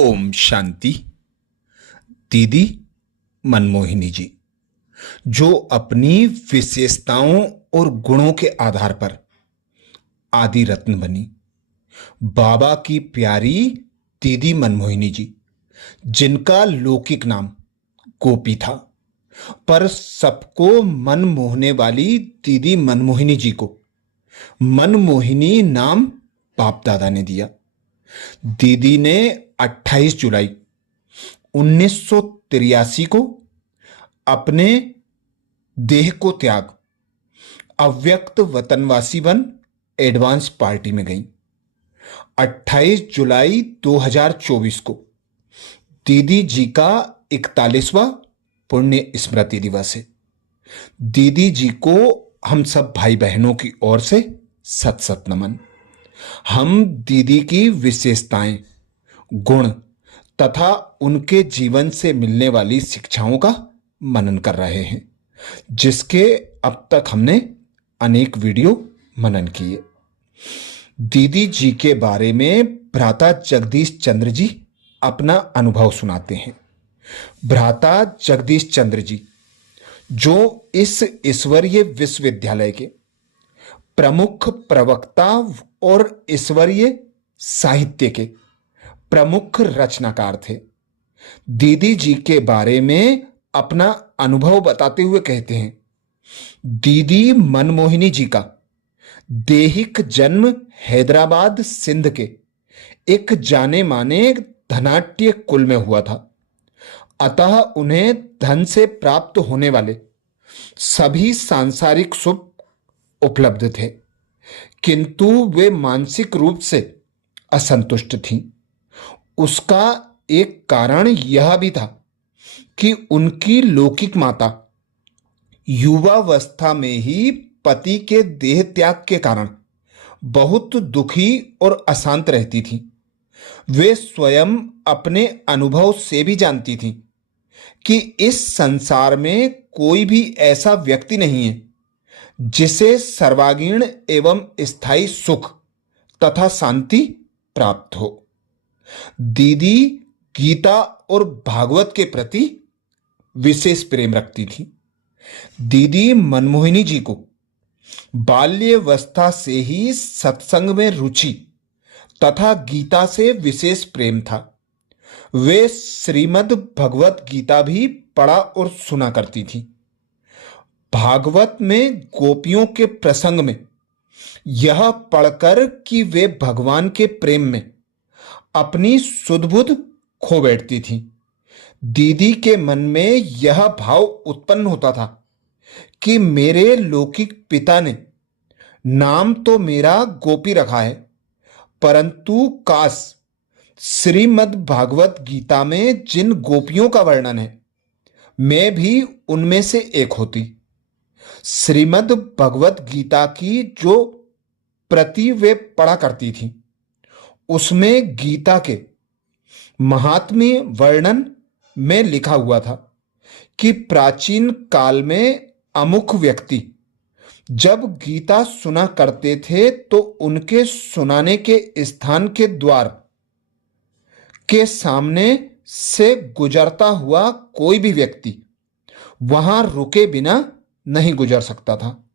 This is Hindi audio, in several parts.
ओम शांति। दीदी मनमोहिनी जी, जो अपनी विशेषताओं और गुणों के आधार पर आदि रत्न बनी, बाबा की प्यारी दीदी मनमोहिनी जी, जिनका लौकिक नाम गोपी था, पर सबको मन मोहने वाली दीदी मनमोहिनी जी को मनमोहिनी नाम बाप दादा ने दिया। दीदी ने 28 जुलाई 1983 को अपने देह को त्याग अव्यक्त वतनवासी बन एडवांस पार्टी में गई। 28 जुलाई 2024 को दीदी जी का 41वां पुण्य स्मृति दिवस है। दीदी जी को हम सब भाई बहनों की ओर से सत सत नमन। हम दीदी की विशेषताएं, गुण तथा उनके जीवन से मिलने वाली शिक्षाओं का मनन कर रहे हैं, जिसके अब तक हमने अनेक वीडियो मनन किए। दीदी जी के बारे में भ्राता जगदीश चंद्र जी अपना अनुभव सुनाते हैं। भ्राता जगदीश चंद्र जी, जो इस ईश्वरीय विश्वविद्यालय के प्रमुख प्रवक्ता और ईश्वरीय साहित्य के प्रमुख रचनाकार थे, दीदी जी के बारे में अपना अनुभव बताते हुए कहते हैं, दीदी मनमोहिनी जी का दैहिक जन्म हैदराबाद सिंध के एक जाने माने धनाढ्य कुल में हुआ था। अतः उन्हें धन से प्राप्त होने वाले सभी सांसारिक सुख उपलब्ध थे, किंतु वे मानसिक रूप से असंतुष्ट थीं। उसका एक कारण यह भी था कि उनकी लौकिक माता युवावस्था में ही पति के देह त्याग के कारण बहुत दुखी और अशांत रहती थी। वे स्वयं अपने अनुभव से भी जानती थीं कि इस संसार में कोई भी ऐसा व्यक्ति नहीं है जिसे सर्वांगीण एवं स्थायी सुख तथा शांति प्राप्त हो। दीदी गीता और भागवत के प्रति विशेष प्रेम रखती थी। दीदी मनमोहिनी जी को बाल्यावस्था से ही सत्संग में रुचि तथा गीता से विशेष प्रेम था। वे श्रीमद् भगवत गीता भी पढ़ा और सुना करती थी। भागवत में गोपियों के प्रसंग में यह पढ़कर कि वे भगवान के प्रेम में अपनी सुध-बुध खो बैठती थी, दीदी के मन में यह भाव उत्पन्न होता था कि मेरे लौकिक पिता ने नाम तो मेरा गोपी रखा है, परंतु काश श्रीमद् भागवत गीता में जिन गोपियों का वर्णन है, मैं भी उनमें से एक होती। श्रीमद् भगवत गीता की जो प्रति वे पढ़ा करती थी, उसमें गीता के महात्म्य वर्णन में लिखा हुआ था कि प्राचीन काल में अमुक व्यक्ति जब गीता सुना करते थे तो उनके सुनाने के स्थान के द्वार के सामने से गुजरता हुआ कोई भी व्यक्ति वहां रुके बिना नहीं गुजर सकता था।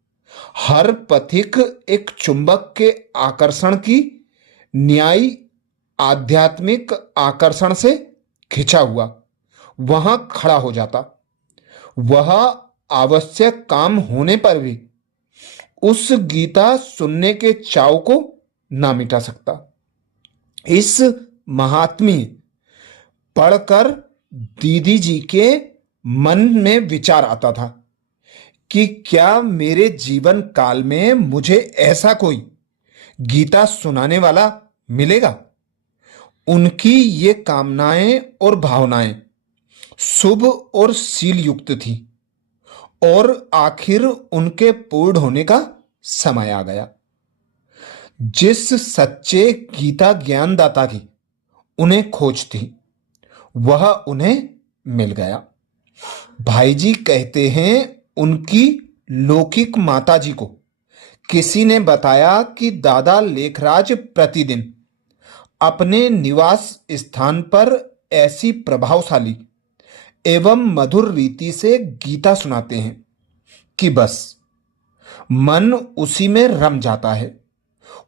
हर पथिक एक चुंबक के आकर्षण की न्यायी आध्यात्मिक आकर्षण से खिंचा हुआ वहां खड़ा हो जाता। वह आवश्यक काम होने पर भी उस गीता सुनने के चाव को ना मिटा सकता। इस महात्म्य पढ़कर दीदी जी के मन में विचार आता था कि क्या मेरे जीवन काल में मुझे ऐसा कोई गीता सुनाने वाला मिलेगा। उनकी ये कामनाएं और भावनाएं शुभ और शील युक्त थी और आखिर उनके पूर्ण होने का समय आ गया। जिस सच्चे गीता ज्ञानदाता की उन्हें खोज थी, वह उन्हें मिल गया। भाई जी कहते हैं, उनकी लौकिक माता जी को किसी ने बताया कि दादा लेखराज प्रतिदिन अपने निवास स्थान पर ऐसी प्रभावशाली एवं मधुर रीति से गीता सुनाते हैं कि बस मन उसी में रम जाता है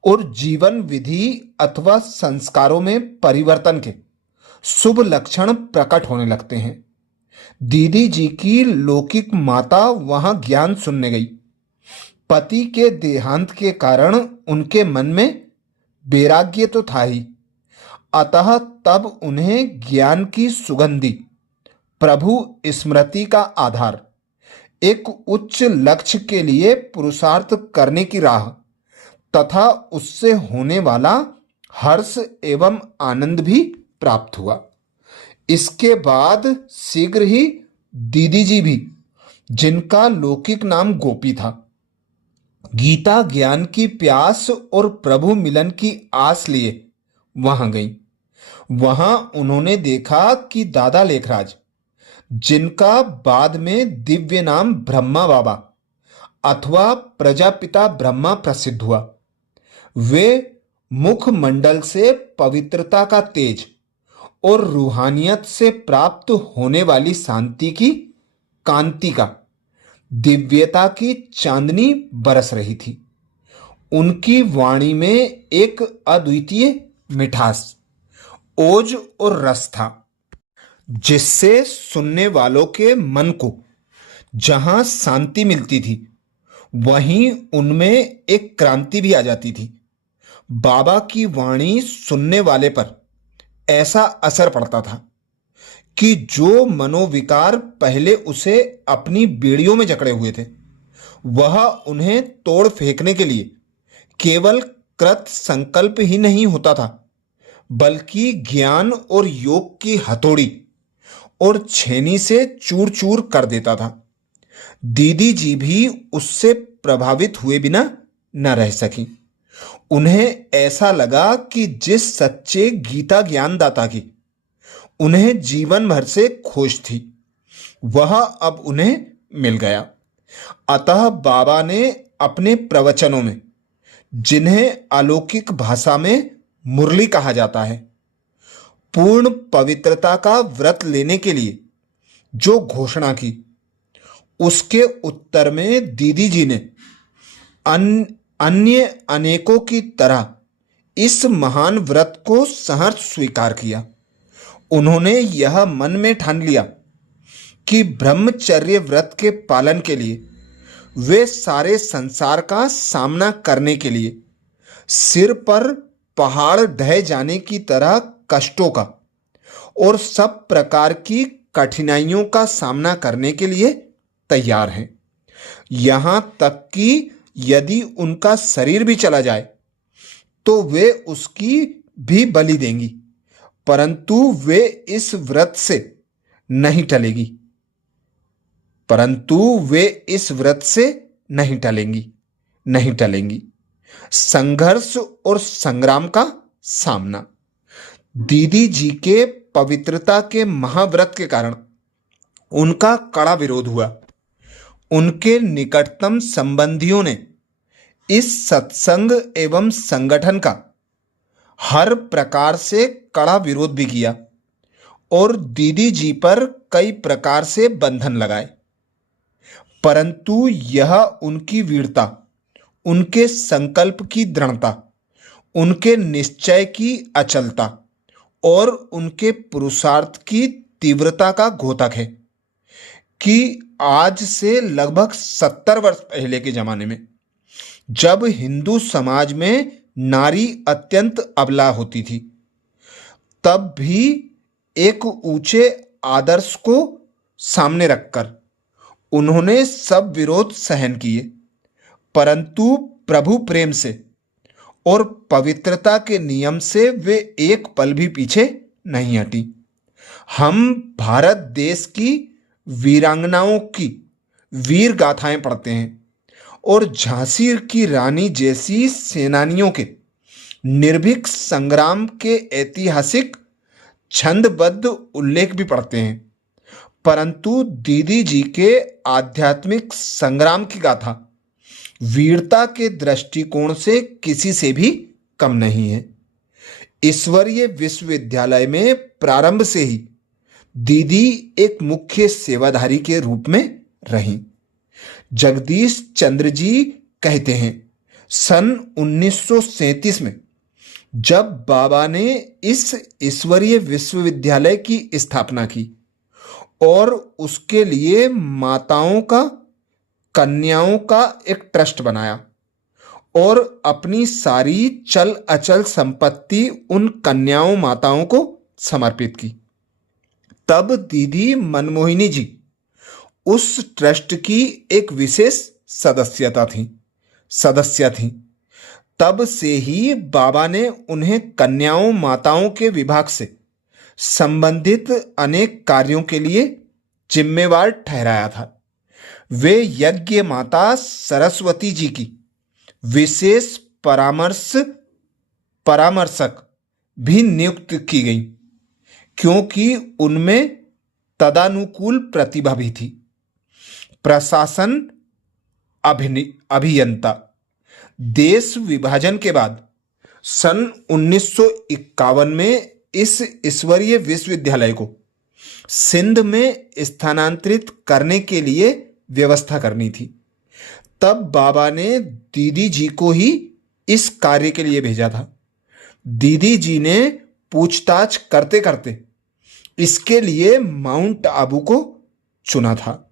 और जीवन विधि अथवा संस्कारों में परिवर्तन के शुभ लक्षण प्रकट होने लगते हैं। दीदी जी की लौकिक माता वहां ज्ञान सुनने गई। पति के देहांत के कारण उनके मन में वैराग्य तो था ही, अतः तब उन्हें ज्ञान की सुगंधी प्रभु स्मृति का आधार, एक उच्च लक्ष्य के लिए पुरुषार्थ करने की राह तथा उससे होने वाला हर्ष एवं आनंद भी प्राप्त हुआ। इसके बाद शीघ्र ही दीदी जी भी, जिनका लौकिक नाम गोपी था, गीता ज्ञान की प्यास और प्रभु मिलन की आस लिए वहां गई। वहां उन्होंने देखा कि दादा लेखराज, जिनका बाद में दिव्य नाम ब्रह्मा बाबा अथवा प्रजापिता ब्रह्मा प्रसिद्ध हुआ, वे मुखमंडल से पवित्रता का तेज और रूहानियत से प्राप्त होने वाली शांति की कांति का दिव्यता की चांदनी बरस रही थी। उनकी वाणी में एक अद्वितीय मिठास, ओज और रस था, जिससे सुनने वालों के मन को जहां शांति मिलती थी वहीं उनमें एक क्रांति भी आ जाती थी। बाबा की वाणी सुनने वाले पर ऐसा असर पड़ता था कि जो मनोविकार पहले उसे अपनी बेड़ियों में जकड़े हुए थे, वह उन्हें तोड़ फेंकने के लिए केवल कृत संकल्प ही नहीं होता था, बल्कि ज्ञान और योग की हथौड़ी और छेनी से चूर चूर कर देता था। दीदी जी भी उससे प्रभावित हुए बिना न रह सकी। उन्हें ऐसा लगा कि जिस सच्चे गीता ज्ञानदाता की उन्हें जीवन भर से खोज थी, वह अब उन्हें मिल गया। अतः बाबा ने अपने प्रवचनों में, जिन्हें अलौकिक भाषा में मुरली कहा जाता है, पूर्ण पवित्रता का व्रत लेने के लिए जो घोषणा की, उसके उत्तर में दीदी जी ने अन्य अनेकों की तरह इस महान व्रत को सहर्ष स्वीकार किया। उन्होंने यह मन में ठान लिया कि ब्रह्मचर्य व्रत के पालन के लिए वे सारे संसार का सामना करने के लिए सिर पर पहाड़ ढह जाने की तरह कष्टों का और सब प्रकार की कठिनाइयों का सामना करने के लिए तैयार हैं। यहां तक कि यदि उनका शरीर भी चला जाए तो वे उसकी भी बलि देंगी, परंतु वे इस व्रत से नहीं टलेगी नहीं टलेंगी। संघर्ष और संग्राम का सामना। दीदी जी के पवित्रता के महाव्रत के कारण उनका कड़ा विरोध हुआ। उनके निकटतम संबंधियों ने इस सत्संग एवं संगठन का हर प्रकार से कड़ा विरोध भी किया और दीदी जी पर कई प्रकार से बंधन लगाए, परंतु यह उनकी वीरता, उनके संकल्प की दृढ़ता, उनके निश्चय की अचलता और उनके पुरुषार्थ की तीव्रता का द्योतक है कि आज से लगभग 70 वर्ष पहले के जमाने में, जब हिंदू समाज में नारी अत्यंत अबला होती थी, तब भी एक ऊंचे आदर्श को सामने रखकर उन्होंने सब विरोध सहन किए, परंतु प्रभु प्रेम से और पवित्रता के नियम से वे एक पल भी पीछे नहीं हटी। हम भारत देश की वीरांगनाओं की वीर गाथाएं पढ़ते हैं और झांसी की रानी जैसी सेनानियों के निर्भीक संग्राम के ऐतिहासिक छंदबद्ध उल्लेख भी पढ़ते हैं, परंतु दीदी जी के आध्यात्मिक संग्राम की गाथा वीरता के दृष्टिकोण से किसी से भी कम नहीं है। ईश्वरीय विश्वविद्यालय में प्रारंभ से ही दीदी एक मुख्य सेवाधारी के रूप में रहीं। जगदीश चंद्र जी कहते हैं, सन 1937 में जब बाबा ने इस ईश्वरीय विश्वविद्यालय की स्थापना की और उसके लिए माताओं का, कन्याओं का एक ट्रस्ट बनाया और अपनी सारी चल अचल संपत्ति उन कन्याओं माताओं को समर्पित की, तब दीदी मनमोहिनी जी उस ट्रस्ट की एक विशेष सदस्य थी। तब से ही बाबा ने उन्हें कन्याओं माताओं के विभाग से संबंधित अनेक कार्यों के लिए जिम्मेवार ठहराया था। वे यज्ञ माता सरस्वती जी की विशेष परामर्शक भी नियुक्त की गई, क्योंकि उनमें तदानुकूल प्रतिभा भी थी। प्रशासन अभियंता। देश विभाजन के बाद सन 1951 में इस ईश्वरीय विश्वविद्यालय को सिंध में स्थानांतरित करने के लिए व्यवस्था करनी थी। तब बाबा ने दीदी जी को ही इस कार्य के लिए भेजा था। दीदी जी ने पूछताछ करते करते इसके लिए माउंट आबू को चुना था।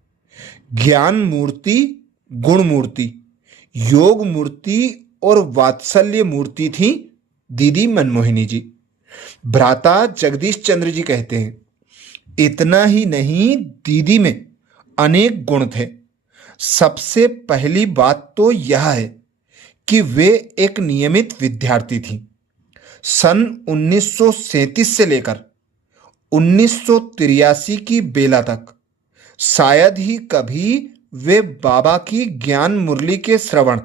ज्ञान मूर्ति, गुण मूर्ति, योग मूर्ति और वात्सल्य मूर्ति थी दीदी मनमोहिनी जी। भ्राता जगदीश चंद्र जी कहते हैं, इतना ही नहीं, दीदी में अनेक गुण थे। सबसे पहली बात तो यह है कि वे एक नियमित विद्यार्थी थी। सन 1937 से लेकर 1983 की बेला तक शायद ही कभी वे बाबा की ज्ञान मुरली के श्रवण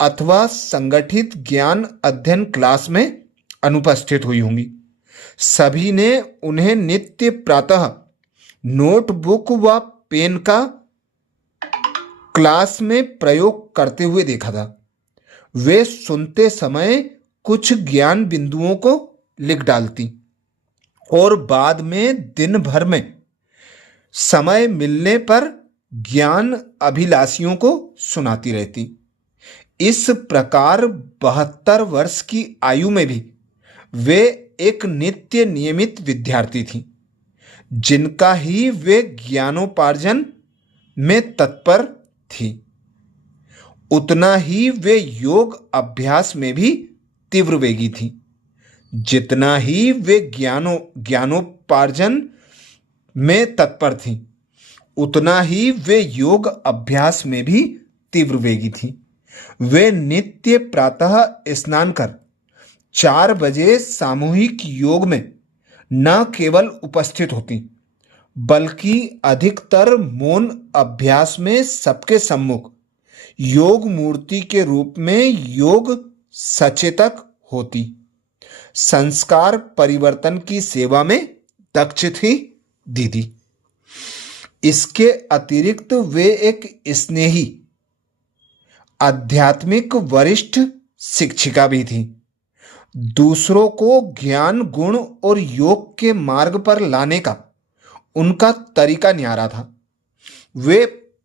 अथवा संगठित ज्ञान अध्ययन क्लास में अनुपस्थित हुई होंगी। सभी ने उन्हें नित्य प्रातः नोटबुक व पेन का क्लास में प्रयोग करते हुए देखा था। वे सुनते समय कुछ ज्ञान बिंदुओं को लिख डालती और बाद में दिन भर में समय मिलने पर ज्ञान अभिलाषियों को सुनाती रहती। इस प्रकार 72 वर्ष की आयु में भी वे एक नित्य नियमित विद्यार्थी थीं, जिनका ही वे ज्ञानोपार्जन में तत्पर थी। उतना ही वे योग अभ्यास में भी तीव्र वेगी थी, जितना ही वे ज्ञानोपार्जन में तत्पर थी, उतना ही वे योग अभ्यास में भी तीव्र वेगी थी। वे नित्य प्रातः स्नान कर 4 बजे सामूहिक योग में न केवल उपस्थित होती, बल्कि अधिकतर मौन अभ्यास में सबके सम्मुख योग मूर्ति के रूप में योग सचेतक होती। संस्कार परिवर्तन की सेवा में दक्ष थी दीदी। इसके अतिरिक्त वे एक स्नेही आध्यात्मिक वरिष्ठ शिक्षिका भी थी। दूसरों को ज्ञान, गुण और योग के मार्ग पर लाने का उनका तरीका न्यारा था। वे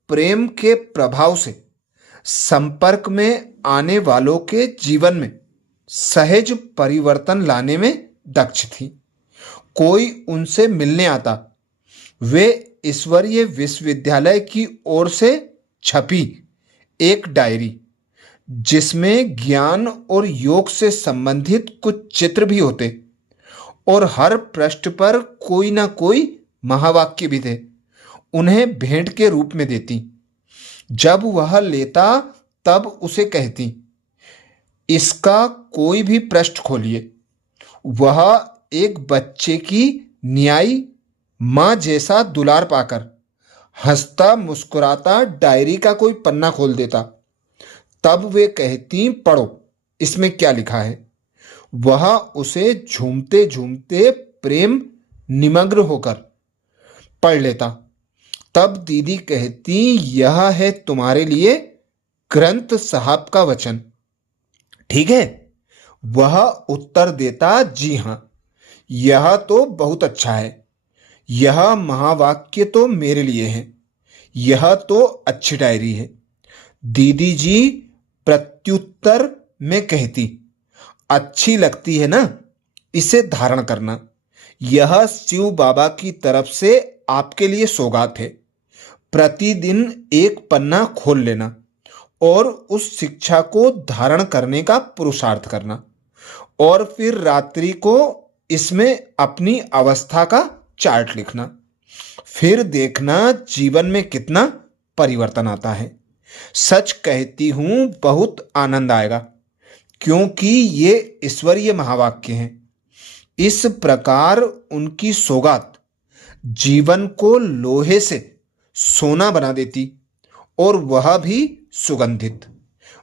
प्रेम के प्रभाव से संपर्क में आने वालों के जीवन में सहज परिवर्तन लाने में दक्ष थी। कोई उनसे मिलने आता, वे ईश्वरीय विश्वविद्यालय की ओर से छपी एक डायरी, जिसमें ज्ञान और योग से संबंधित कुछ चित्र भी होते और हर पृष्ठ पर कोई ना कोई महावाक्य भी थे, उन्हें भेंट के रूप में देती। जब वह लेता तब उसे कहती, इसका कोई भी पृष्ठ खोलिए। वह एक बच्चे की न्यायी माँ जैसा दुलार पाकर हंसता मुस्कुराता डायरी का कोई पन्ना खोल देता। तब वे कहती, पढ़ो, इसमें क्या लिखा है। वह उसे झूमते झूमते प्रेम निमग्न होकर पढ़ लेता। तब दीदी कहती, यह है तुम्हारे लिए ग्रंथ साहब का वचन, ठीक है। वह उत्तर देता, जी हां, यह तो बहुत अच्छा है। यह महावाक्य तो मेरे लिए है। यह तो अच्छी डायरी है। दीदी जी प्रत्युत्तर में कहती, अच्छी लगती है ना, इसे धारण करना। यह शिव बाबा की तरफ से आपके लिए सौगात है। प्रतिदिन एक पन्ना खोल लेना और उस शिक्षा को धारण करने का पुरुषार्थ करना, और फिर रात्रि को इसमें अपनी अवस्था का चार्ट लिखना। फिर देखना जीवन में कितना परिवर्तन आता है। सच कहती हूं, बहुत आनंद आएगा, क्योंकि ये ईश्वरीय महावाक्य हैं। इस प्रकार उनकी सौगात जीवन को लोहे से सोना बना देती, और वह भी सुगंधित।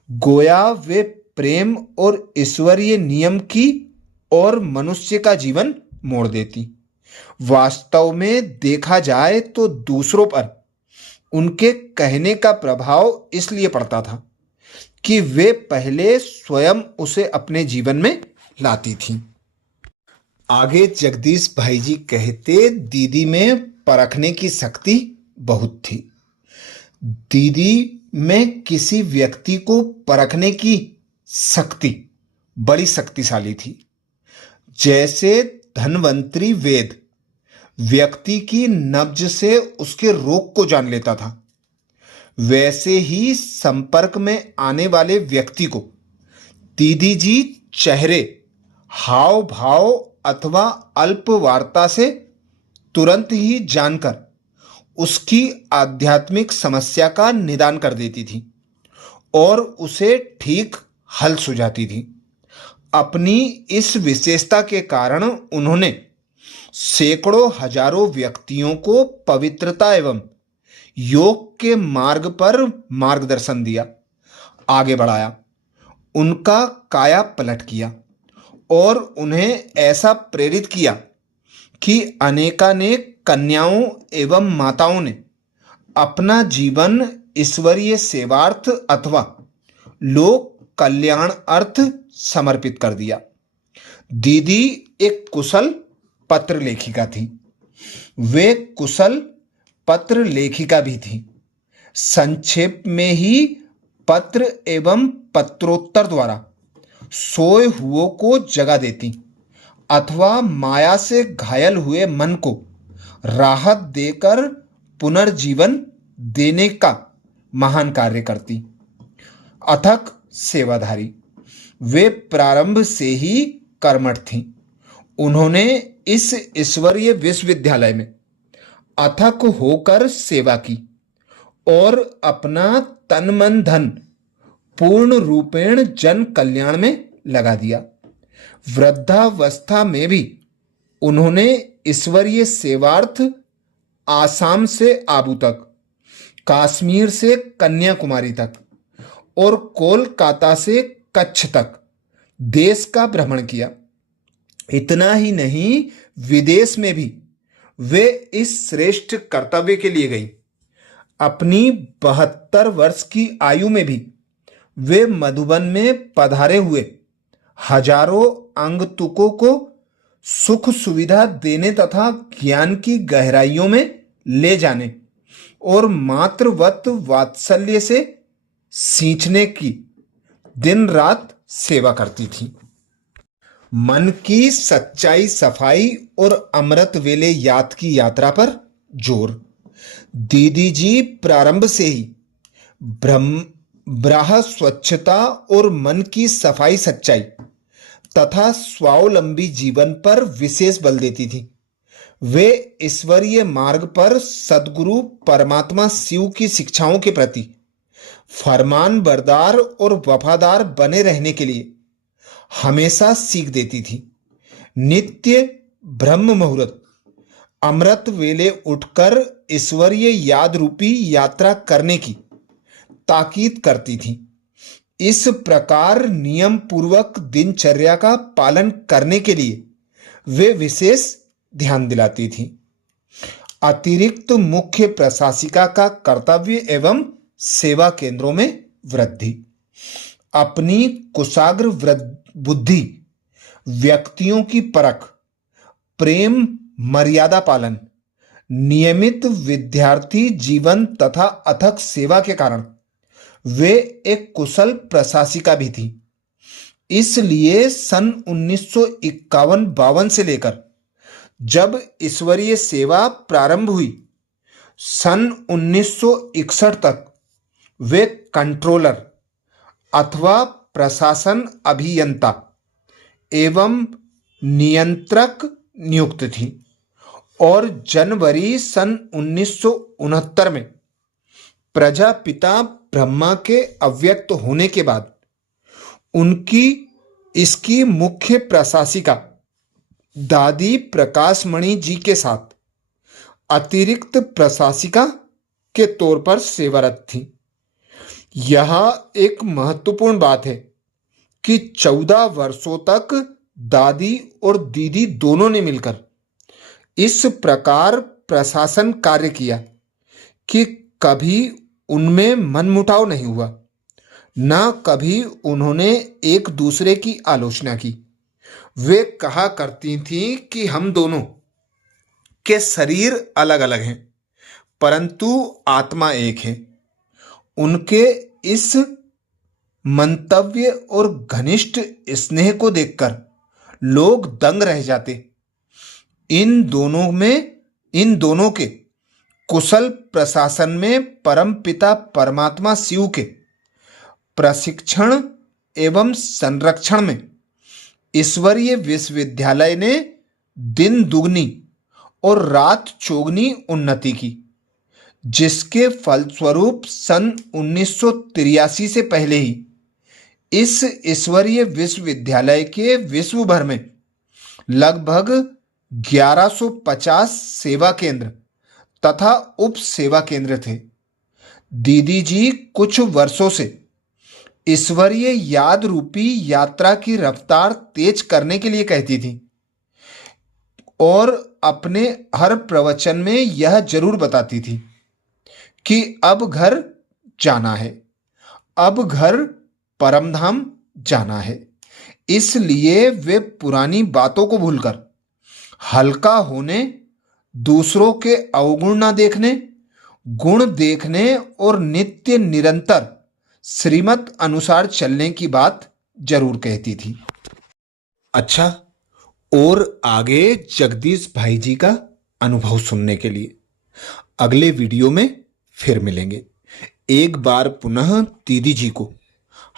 गोया वे प्रेम और ईश्वरीय नियम की और मनुष्य का जीवन मोड़ देती। वास्तव में देखा जाए तो दूसरों पर उनके कहने का प्रभाव इसलिए पड़ता था कि वे पहले स्वयं उसे अपने जीवन में लाती थीं। आगे जगदीश भाई जी कहते, दीदी में परखने की शक्ति बहुत थी। दीदी में किसी व्यक्ति को परखने की शक्ति बड़ी शक्तिशाली थी। जैसे धन्वंतरी वेद व्यक्ति की नब्ज से उसके रोग को जान लेता था, वैसे ही संपर्क में आने वाले व्यक्ति को दीदी जी चेहरे, हाव भाव अथवा अल्प वार्ता से तुरंत ही जानकर उसकी आध्यात्मिक समस्या का निदान कर देती थी और उसे ठीक हल सुझाती थी। अपनी इस विशेषता के कारण उन्होंने सैकड़ों हजारों व्यक्तियों को पवित्रता एवं योग के मार्ग पर मार्गदर्शन दिया, आगे बढ़ाया, उनका काया पलट किया और उन्हें ऐसा प्रेरित किया कि अनेकानेक कन्याओं एवं माताओं ने अपना जीवन ईश्वरीय सेवार्थ अथवा लोक कल्याण अर्थ समर्पित कर दिया। दीदी एक कुशल पत्र लेखिका थी। वे कुशल पत्र लेखिका भी थी। संक्षेप में ही पत्र एवं पत्रोत्तर द्वारा सोए हुओं को जगा देती अथवा माया से घायल हुए मन को राहत देकर पुनर्जीवन देने का महान कार्य करती। अथक सेवाधारी, वे प्रारंभ से ही कर्मठ थीं। उन्होंने इस ईश्वरीय विश्वविद्यालय में अथक होकर सेवा की और अपना तन मन धन पूर्ण रूपेण जन कल्याण में लगा दिया। वृद्धावस्था में भी उन्होंने ईश्वरीय सेवार्थ आसाम से आबू तक, कश्मीर से कन्याकुमारी तक और कोलकाता से कच्छ तक देश का भ्रमण किया। इतना ही नहीं, विदेश में भी वे इस श्रेष्ठ कर्तव्य के लिए गई। अपनी 72 वर्ष की आयु में भी वे मधुबन में पधारे हुए हजारों आगंतुकों को सुख सुविधा देने तथा ज्ञान की गहराइयों में ले जाने और मातृवत वात्सल्य से सींचने की दिन रात सेवा करती थी। मन की सच्चाई, सफाई और अमृत वेले याद की यात्रा पर जोर। दीदी जी प्रारंभ से ही ब्राह स्वच्छता और मन की सफाई, सच्चाई तथा स्वावलंबी जीवन पर विशेष बल देती थी। वे ईश्वरीय मार्ग पर सद्गुरु परमात्मा शिव की शिक्षाओं के प्रति फरमानबरदार और वफादार बने रहने के लिए हमेशा सीख देती थी। नित्य ब्रह्म मुहूर्त अमृत वेले उठकर ईश्वरीय याद रूपी यात्रा करने की ताकीद करती थी। इस प्रकार नियम पूर्वक दिनचर्या का पालन करने के लिए वे विशेष ध्यान दिलाती थी। अतिरिक्त मुख्य प्रशासिका का कर्तव्य एवं सेवा केंद्रों में वृद्धि। अपनी कुशाग्र बुद्धि, व्यक्तियों की परख, प्रेम, मर्यादा पालन, नियमित विद्यार्थी जीवन तथा अथक सेवा के कारण वे एक कुशल प्रशासिका भी थी। इसलिए सन 1951-52 से लेकर जब ईश्वरीय सेवा प्रारंभ हुई, सन 1961 तक वे कंट्रोलर अथवा प्रशासन अभियंता एवं नियंत्रक नियुक्त थी और जनवरी सन 1969 में प्रजापिता ब्रह्मा के अव्यक्त होने के बाद उनकी इसकी मुख्य प्रशासिका दादी प्रकाशमणि जी के साथ अतिरिक्त प्रशासिका के तौर पर सेवारत थी। यह एक महत्वपूर्ण बात है कि 14 वर्षों तक दादी और दीदी दोनों ने मिलकर इस प्रकार प्रशासन कार्य किया कि कभी उनमें मनमुटाव नहीं हुआ, न कभी उन्होंने एक दूसरे की आलोचना की। वे कहा करती थीं कि हम दोनों के शरीर अलग अलग हैं परंतु आत्मा एक है। उनके इस मंतव्य और घनिष्ठ स्नेह को देखकर लोग दंग रह जाते। इन दोनों के कुशल प्रशासन में परमपिता परमात्मा शिव के प्रशिक्षण एवं संरक्षण में ईश्वरीय विश्वविद्यालय ने दिन दुगनी और रात चौगनी उन्नति की, जिसके फलस्वरूप सन 1983 से पहले ही इस ईश्वरीय विश्वविद्यालय के विश्व भर में लगभग 1150 सेवा केंद्र तथा उप सेवा केंद्र थे। दीदी जी कुछ वर्षों से ईश्वरीय याद रूपी यात्रा की रफ्तार तेज करने के लिए कहती थी और अपने हर प्रवचन में यह जरूर बताती थी कि अब घर जाना है, अब घर परमधाम जाना है। इसलिए वे पुरानी बातों को भूलकर हल्का होने, दूसरों के अवगुण न देखने, गुण देखने और नित्य निरंतर श्रीमत अनुसार चलने की बात जरूर कहती थी। अच्छा, और आगे जगदीश भाई जी का अनुभव सुनने के लिए अगले वीडियो में फिर मिलेंगे। एक बार पुनः दीदी जी को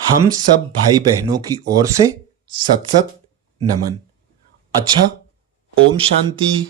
हम सब भाई बहनों की ओर से सत सत नमन। अच्छा, ओम शांति।